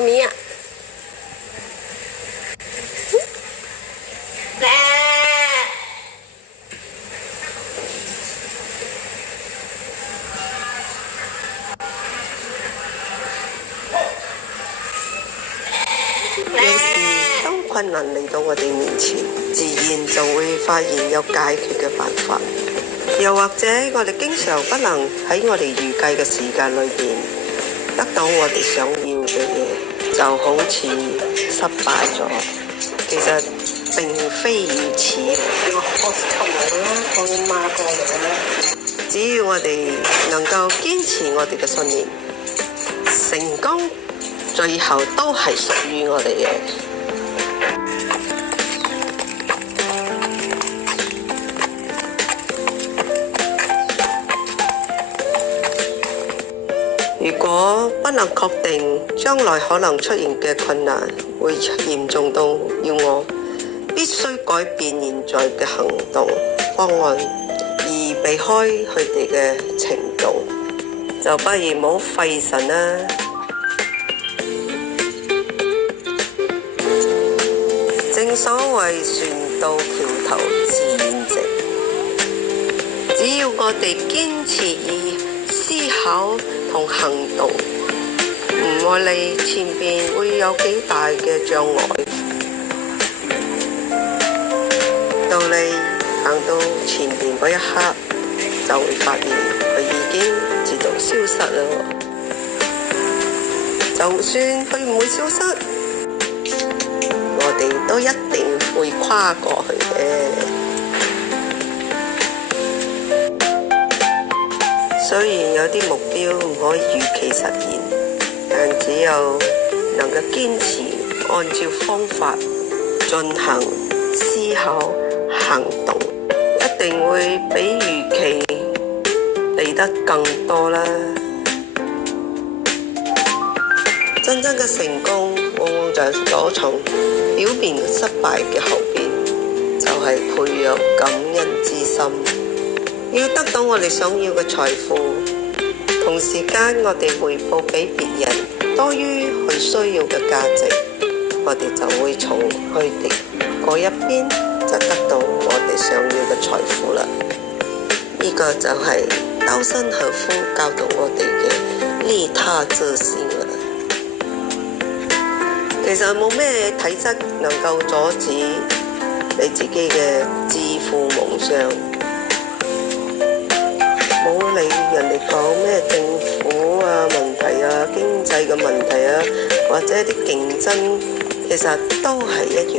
媽咪啊！有時當困難嚟到我哋面前，自然就會發現有解決嘅辦法。又或者我哋經常不能喺我哋預計嘅時間裏邊得到我哋想要嘅嘢，就好似失敗咗。其實並非如此。只要我哋能夠堅持我哋嘅信念，成功最後都係屬於我哋嘅。如果不能確定將來可能出現嘅困難會嚴重到要我必須改變現在嘅行動方案，而避開佢哋嘅程度，就不如唔好費神啦。正所謂船到橋頭自然直，只要我哋堅持以思考同行動，唔理前邊會有幾大嘅障礙，到你行到前邊嗰一刻，就會發現佢已經自動消失啦。就算佢唔會消失，我哋都一定會跨過去嘅。雖然有啲目標唔可以預期實現，但只有能夠堅持按照方法進行思考行動，一定會比預期嚟得更多啦。真正嘅成功往往就係躲藏表面失敗嘅後邊，就係培養感恩之心。要得到我哋想要嘅財富，同時間我哋回報俾別人多於佢需要嘅價值，我哋就會從佢哋嗰一邊就得到我哋想要嘅財富啦。呢個就係稻盛和夫教導我哋嘅利他之心啦。其實冇咩體質能夠阻止你自己嘅致富夢想。冇理人哋講咩政府啊問題啊、經濟嘅問題啊，或者啲競爭，其實都係一樣。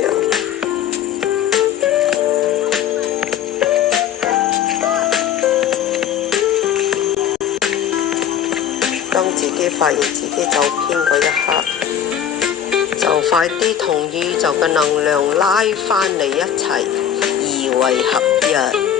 當自己發現自己走偏嗰一刻，就快啲同宇宙嘅能量拉返嚟一齊，二為合一。